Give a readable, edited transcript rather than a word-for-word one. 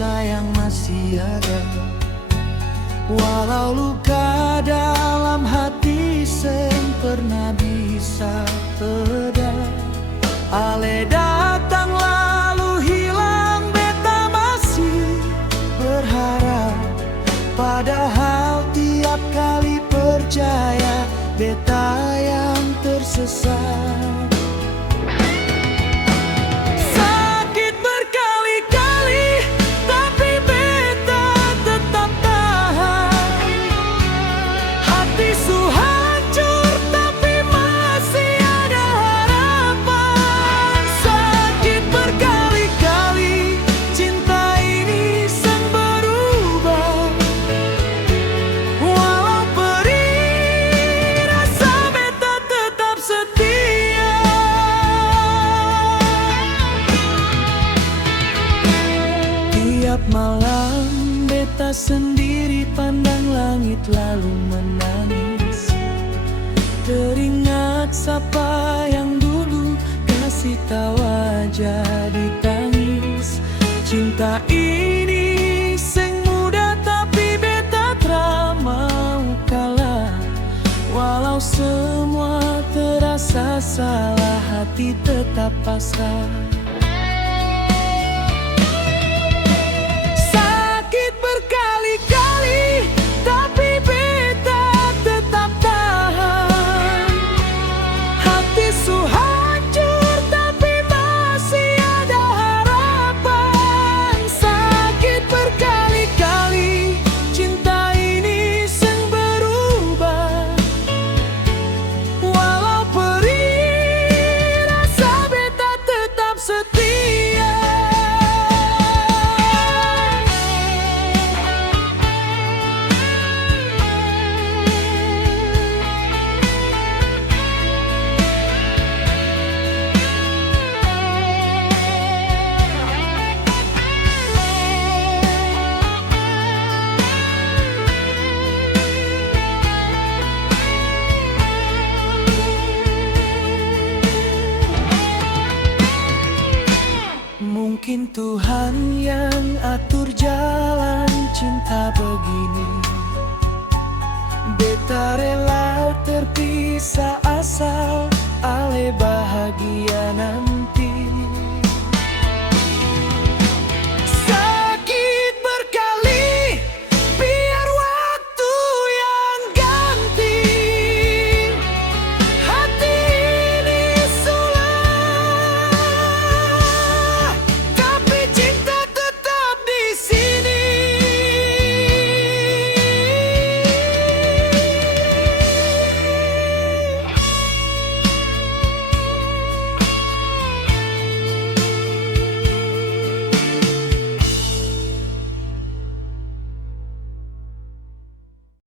sayang masih ada. Walau luka dalam hati seng pernah bisa peda. Ale datang lalu hilang, beta masih berharap. Padahal tiap kali percaya, beta yang tersesat. Sakit berkali-kali, tapi beta tetap tahan. Hati su hancur, tapi masih ada harapan. Sakit berkali-kali, cinta ini sang berubah. Walau perih, rasa beta tetap setia. Tiap malam beta sendiri pandang langit lalu menangis. Teringat siapa yang dulu kasih tawa jadi tangis. Cinta ini seng mudah, tapi beta tra mau kalah. Walau semua terasa salah, hati tetap pasrah. Sakit berkali-kali, tapi beta tetap tahan. Hati su hancur, tapi masih ada harapan. Sakit berkali-kali, cinta ini seng berubah. Walau perih, rasa beta tetap setia. Mungkin Tuhan yang atur jalan cinta begini. Beta rela terpisah asal ale bahagia nanti.